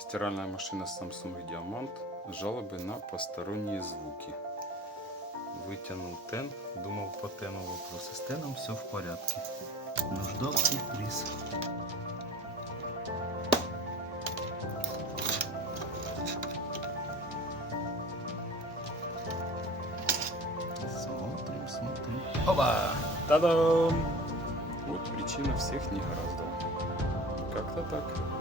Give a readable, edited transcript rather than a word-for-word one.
Стиральная машина Samsung Diamant. Жалобы на посторонние звуки. Вытянул тен. Думал по тену вопросы. С теном все в порядке. Но ждал сюрприз. Смотрим. Опа! Та-дам! Вот причина всех негораздов. Как-то так.